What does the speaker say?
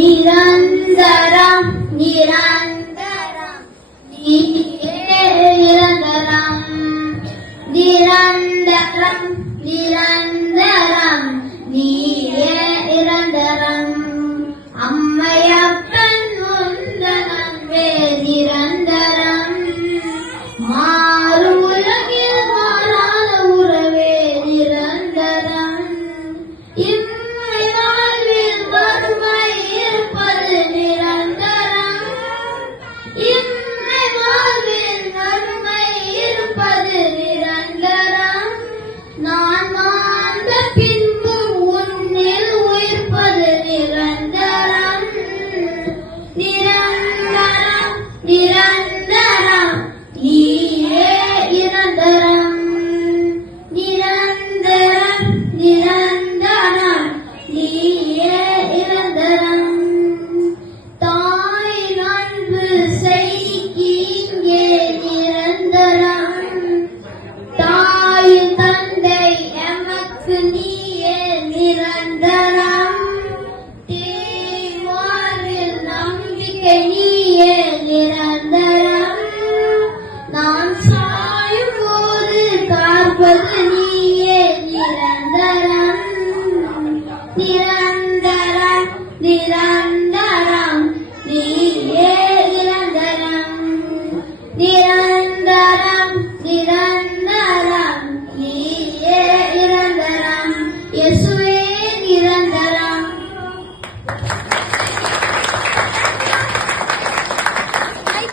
நிரந்தரம் நிரந்தரம் நீயே நிரந்தரம் நிரந்தரம் நிரந்தரம் நீயே நிரந்தரம் அம்மையப்பன் முந்தனவே நிரந்தரம் மாறும் உலகில் மாறாத உறவே நிரந்தரம் இம்மை வாழ்வில் வறுமை இருப்பது நிரந்தரம் இம்மை வாழ்வில் வறுமை இருப்பது நிரந்தரம் நான் மாண்ட பின்பு உன்னில் உயிர்ப்பது நிரந்தரம் நிரந்தரம் நிரந்தரம் நீயே நிரந்தரம் நிரந்தரம் நிரந்தரம் நீயே நிரந்தரம் தாய் அன்பு செய்திக்கு இங்கே நிரந்தரம் தாய் தந்தை எமக்கு நீயே நிரந்தரம் வாழ்வில் நம்பிக்கை நீ